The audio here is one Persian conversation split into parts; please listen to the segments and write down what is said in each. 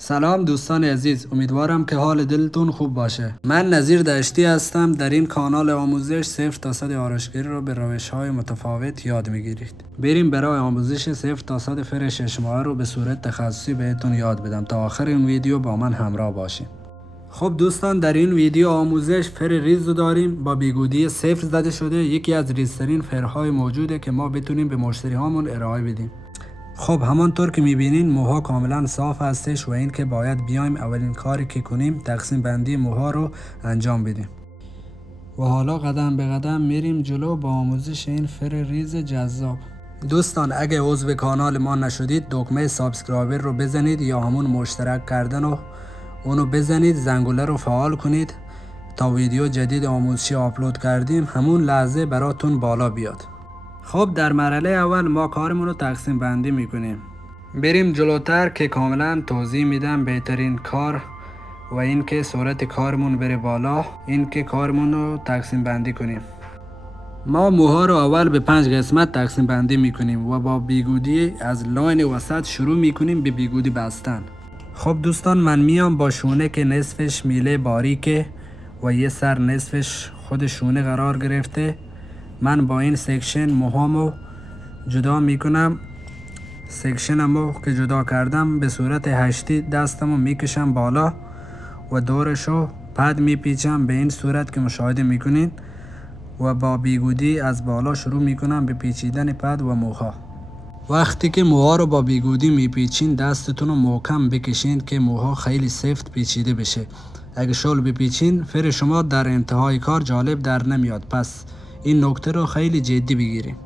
سلام دوستان عزیز، امیدوارم که حال دلتون خوب باشه. من نظیر دشتی هستم. در این کانال آموزش 0 تا 100 آرایشگری رو به روش‌های متفاوت یاد میگیرید. بریم برای آموزش 0 تا 100 فر 6 ماهه رو به صورت تخصصی بهتون یاد بدم. تا آخر این ویدیو با من همراه باشین. خب دوستان، در این ویدیو آموزش فر ریز رو داریم با بیگودی 0 زده شده. یکی از ریزترین فرهای موجوده که ما بتونیم به مشتری هامون ارائه بدیم. خب همانطور که میبینین موها کاملا صاف هستش و این که باید بیایم اولین کاری که کنیم تقسیم بندی موها رو انجام بدیم. و حالا قدم به قدم میریم جلو با آموزش این فر ریز جذاب. دوستان اگه عضو کانال ما نشدید دکمه سابسکرایبر رو بزنید یا همون مشترک کردن رو اونو بزنید، زنگوله رو فعال کنید تا ویدیو جدید آموزشی آپلود کردیم همون لحظه براتون بالا بیاد. خب در مرحله اول ما کارمون رو تقسیم بندی میکنیم. بریم جلوتر که کاملا توضیح میدم بهترین کار و این که سرعت کارمون بره بالا، این که کارمون رو تقسیم بندی کنیم. ما موها رو اول به 5 قسمت تقسیم بندی میکنیم و با بیگودی از لاین وسط شروع میکنیم به بیگودی بستن. خب دوستان من میام با شونه که نصفش میله باریکه و یه سر نصفش خود شونه قرار گرفته، من با این سیکشن موهامو جدا میکنم. سیکشنمو که جدا کردم به صورت هشتی دستمو میکشم بالا و دورشو پد میپیچم به این صورت که مشاهده میکنین و با بیگودی از بالا شروع میکنم به پیچیدن پد و موها. وقتی که موها رو با بیگودی میپیچین دستتون رو محکم بکشین که موها خیلی سفت پیچیده بشه. اگه شل بپیچین فر شما در انتهای کار جالب در نمیاد، پس این نکته رو خیلی جدی بگیریم.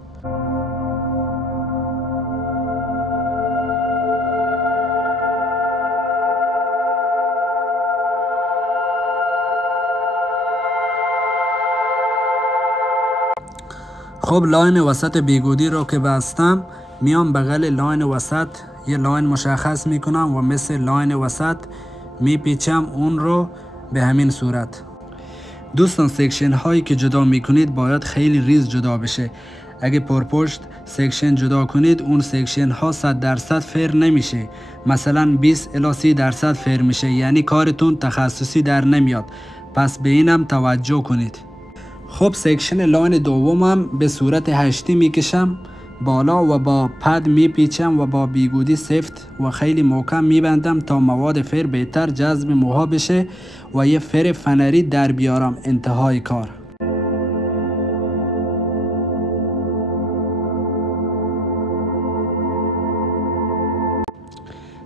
خب لاین وسط بیگودی رو که بستم میام بغل لاین وسط یه لاین مشخص میکنم و مثل لاین وسط میپیچم اون رو به همین صورت. دوستان سیکشن هایی که جدا میکنید باید خیلی ریز جدا بشه. اگه پرپشت سیکشن جدا کنید اون سیکشن ها 100% فر نمیشه، مثلا 20 الی 30% فر میشه، یعنی کارتون تخصصی در نمیاد، پس به اینم توجه کنید. خب سیکشن لاین دومم به صورت هشتی میکشم بالا و با پد میپیچم و با بیگودی سفت و خیلی محکم میبندم تا مواد فر بهتر جذب موها بشه و یه فر فنری در بیارم انتهای کار.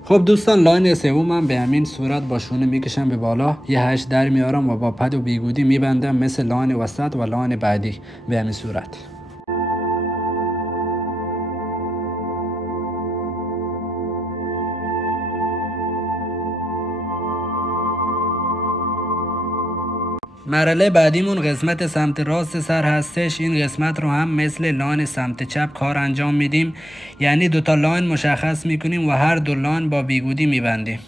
خب دوستان لاین سومم به همین صورت با شونه میکشم به بالا، یه هشت در میارم و با پد و بیگودی میبندم مثل لاین وسط و لاین بعدی به همین صورت. مرحله بعدیمون قسمت سمت راست سر هستش. این قسمت رو هم مثل لاین سمت چپ کار انجام میدیم، یعنی دوتا لاین مشخص میکنیم و هر دو لاین با بیگودی میبندیم.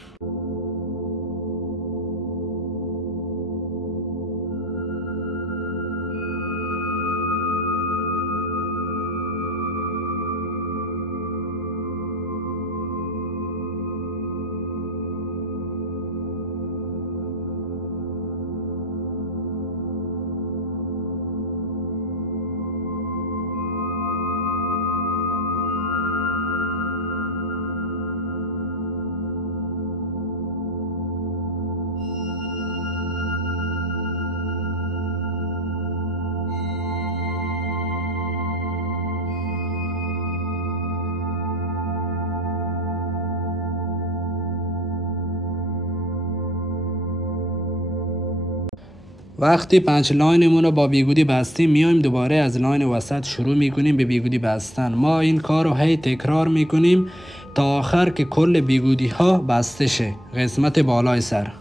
وقتی 5 لاینمون رو با بیگودی بستیم میایم دوباره از لاین وسط شروع میکنیم به بیگودی بستن. ما این کار رو هی تکرار میکنیم تا آخر که کل بیگودی ها بسته شه قسمت بالای سر.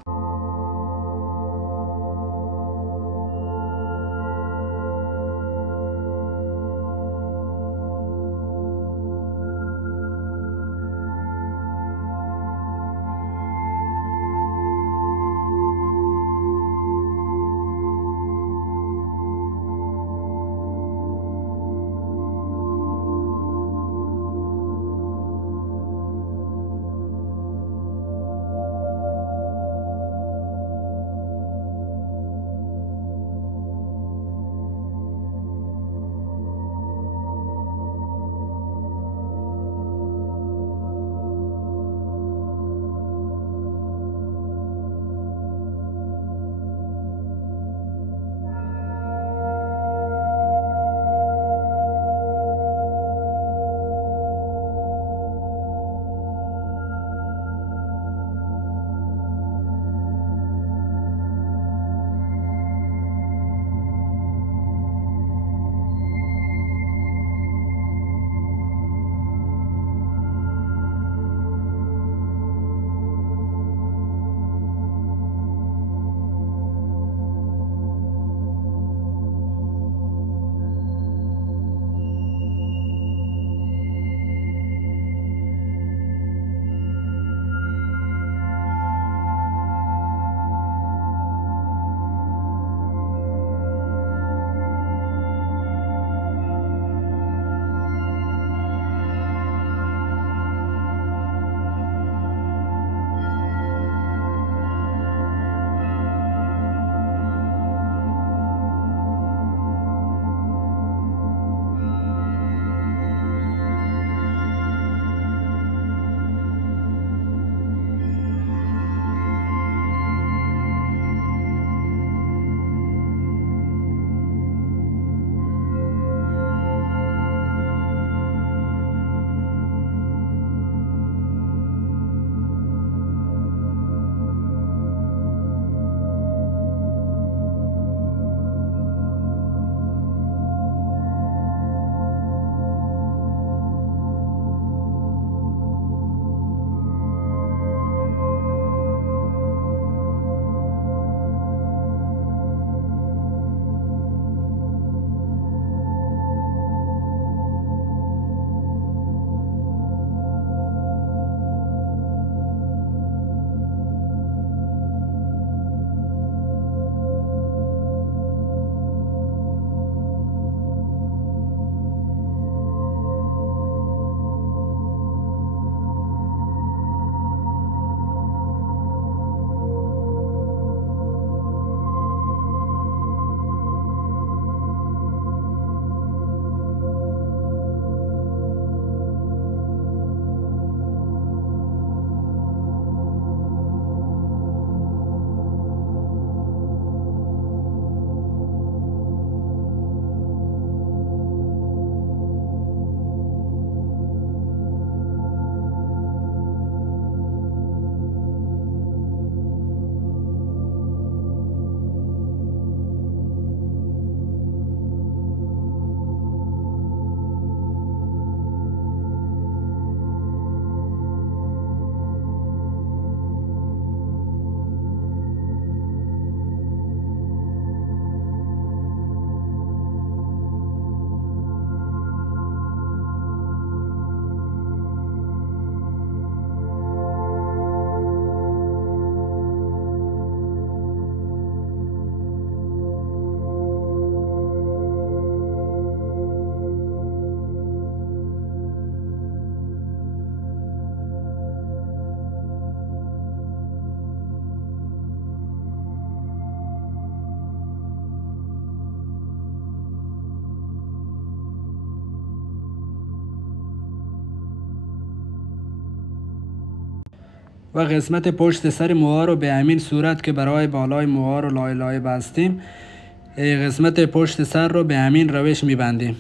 و قسمت پشت سر موها رو به همین صورت که برای بالای موها رو لای لای بستیم، قسمت پشت سر رو به همین روش میبندیم.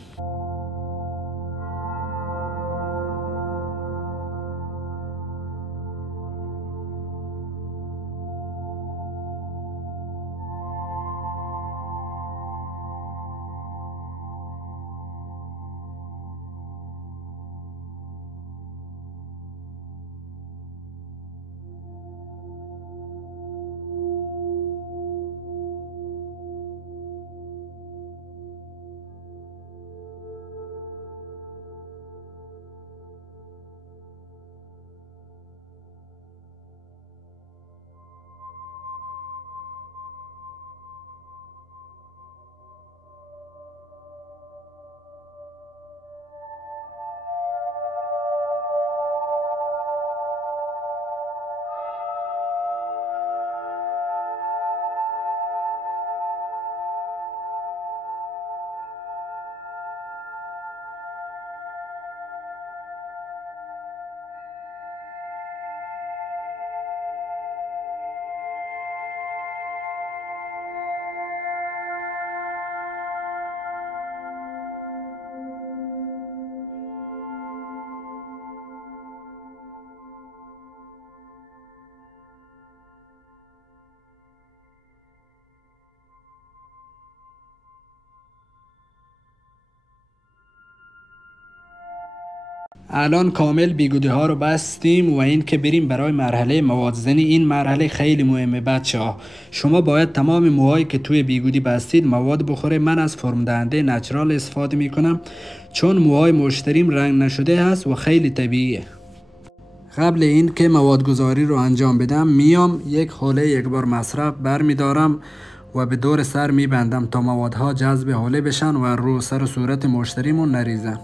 الان کامل بیگودی ها رو بستیم و این که بریم برای مرحله مواد زنی. این مرحله خیلی مهمه بچه ها. شما باید تمام موهایی که توی بیگودی بستید مواد بخوره. من از فرم دهنده نچرال استفاده میکنم چون موهای مشتریم رنگ نشده هست و خیلی طبیعیه. قبل این که مواد گذاری رو انجام بدم میام یک حوله یک بار مصرف بر میدارم و به دور سر میبندم تا موادها جذب حوله بشن و رو سر و صورت مشتریمون نریزن.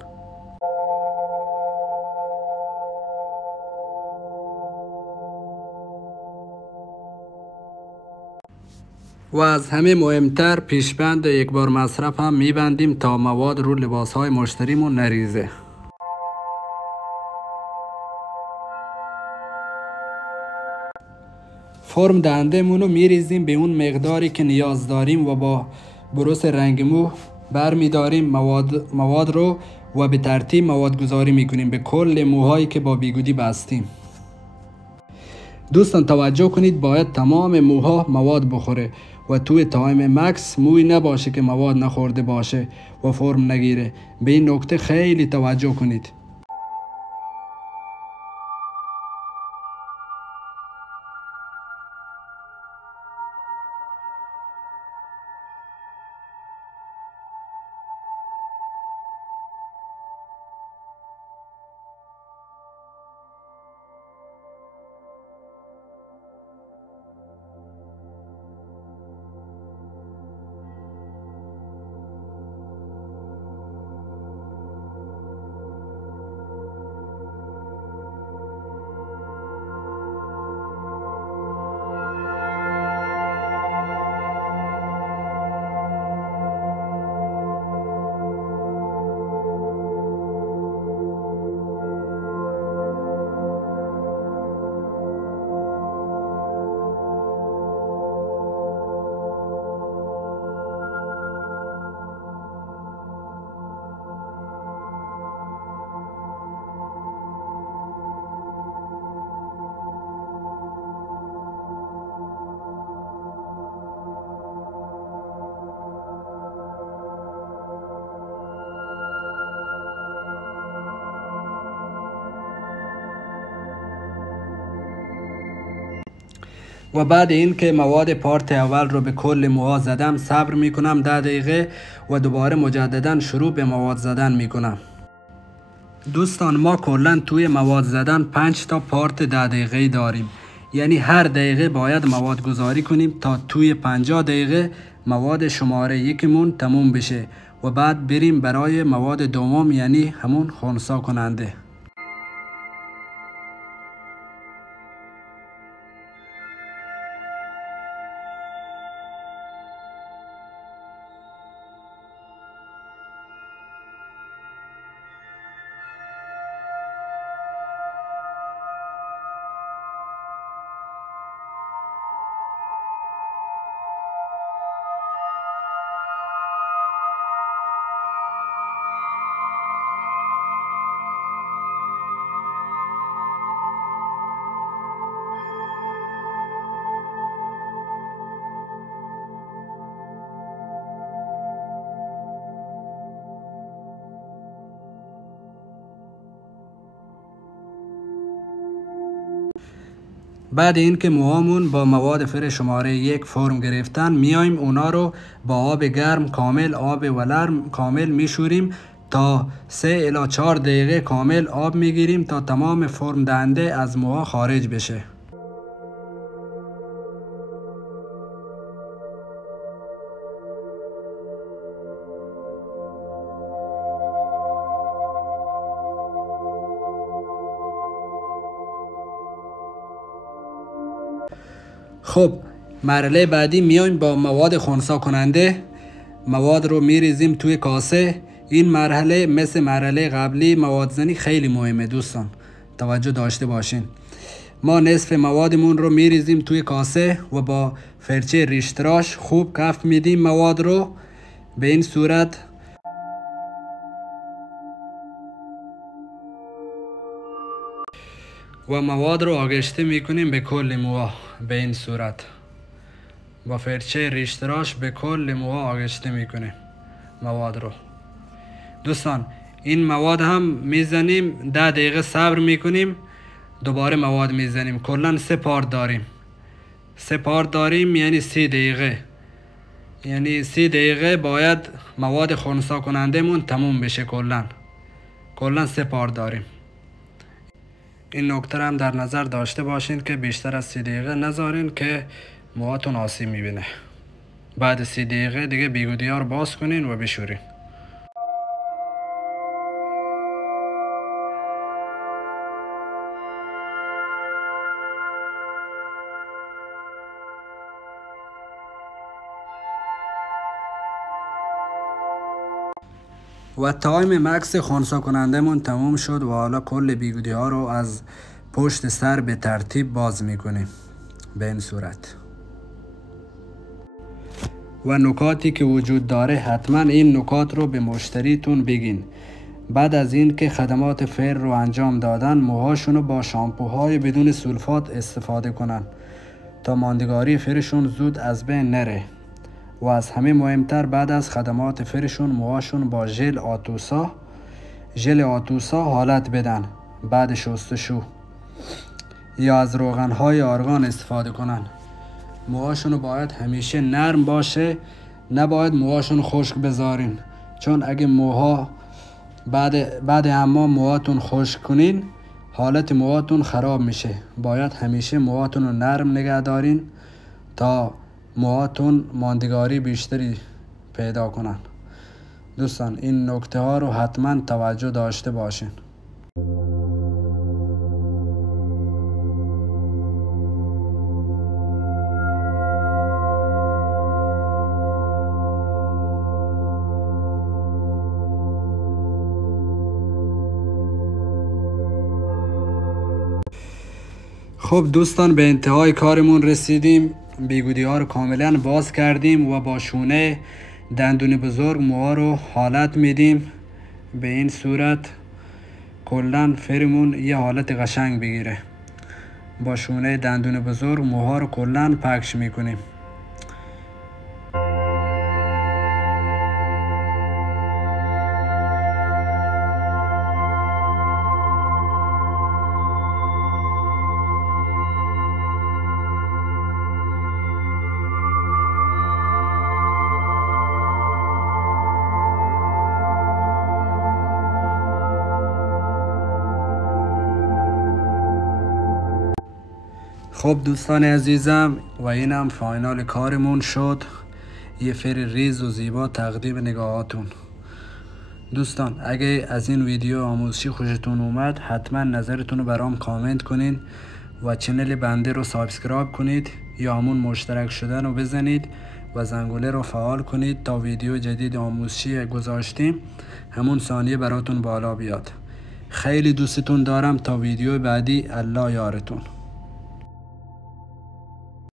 و از همه مهمتر پیشبند یک بار مصرف هم میبندیم تا مواد رو لباس های مشتریمون نریزه. فرم دهنده مونو میریزیم به اون مقداری که نیاز داریم و با بروس رنگ مو بر میداریم مواد رو و به ترتیب مواد گذاری میکنیم به کل موهایی که با بیگودی بستیم. دوستان توجه کنید باید تمام موها مواد بخوره و توی تایم مکس موی نباشه که مواد نخورده باشه و فرم نگیره. به این نکته خیلی توجه کنید. و بعد این که مواد پارت اول رو به کل موها زدم صبر میکنم 10 دقیقه و دوباره مجددا شروع به مواد زدن میکنم. دوستان ما کلا توی مواد زدن 5 تا پارت 10 دقیقه داریم، یعنی هر دقیقه باید مواد گذاری کنیم تا توی 50 دقیقه مواد شماره یکمون تموم بشه و بعد بریم برای مواد دوم یعنی همون خنثی کننده. بعد اینکه موهامون با مواد فر شماره 1 فرم گرفتن، میایم اونا رو با آب گرم کامل، آب ولرم کامل میشوریم تا 3 الی 4 دقیقه کامل آب میگیریم تا تمام فرم دهنده از موها خارج بشه. خب مرحله بعدی میایم با مواد خنثی کننده مواد رو میریزیم توی کاسه. این مرحله مثل مرحله قبلی موادزنی خیلی مهمه دوستان، توجه داشته باشین. ما نصف موادمون رو میریزیم توی کاسه و با فرچه ریشتراش خوب کف میدیم مواد رو به این صورت. و مواد رو آغشته میکنیم به کل موها به این صورت. با فرچه ریشتراش به کل موها آغشته میکنیم مواد رو. دوستان این مواد هم میزنیم 10 دقیقه صبر میکنیم، دوباره مواد میزنیم. کلا 3 پارت داریم، 3 پارت داریم یعنی 30 دقیقه. یعنی 30 دقیقه باید مواد خنثی کننده مون تموم بشه. کلا 3 پارت داریم. این نکته هم در نظر داشته باشین که بیشتر از 30 دقیقه نذارین که موهاتون آسیب میبینه. بعد 30 دقیقه دیگه بیگودی ها رو باز کنین و بشورین. و تایم مکس خنثی کننده من تموم شد و حالا کل بیگودی ها رو از پشت سر به ترتیب باز میکنیم به این صورت. و نکاتی که وجود داره حتما این نکات رو به مشتریتون بگین. بعد از این که خدمات فر رو انجام دادن، موهاشون رو با شامپوهای بدون سولفات استفاده کنن تا ماندگاری فرشون زود از بین نره. و از همه مهمتر بعد از خدمات فرشون موهاشون با ژل آتوسا حالت بدن بعد شستشو، یا از روغنهای آرگان استفاده کنن. موهاشون باید همیشه نرم باشه، نباید موهاشون خشک بذارین، چون اگه موها بعد حمام موهاتون خشک کنین حالت موهاتون خراب میشه. باید همیشه موهاتون رو نرم نگه دارین تا موهاتون ماندگاری بیشتری پیدا کنن. دوستان این نکته ها رو حتما توجه داشته باشین. خب دوستان به انتهای کارمون رسیدیم. بیگودی ها رو کاملا باز کردیم و با شونه دندون بزرگ موها رو حالت میدیم به این صورت. کلا فرمون یه حالت قشنگ بگیره. با شونه دندون بزرگ موها رو کلا پخش میکنیم. خب دوستان عزیزم و اینم فاینال کارمون شد. یه فر ریز و زیبا تقدیم نگاهاتون. دوستان اگه از این ویدیو آموزشی خوشتون اومد حتما نظرتون رو برام کامنت کنین و چنل بنده رو سابسکرایب کنید یا همون مشترک شدن رو بزنید و زنگوله رو فعال کنید تا ویدیو جدید آموزشی گذاشتیم همون ثانیه براتون بالا بیاد. خیلی دوستتون دارم. تا ویدیو بعدی، الله یارتون.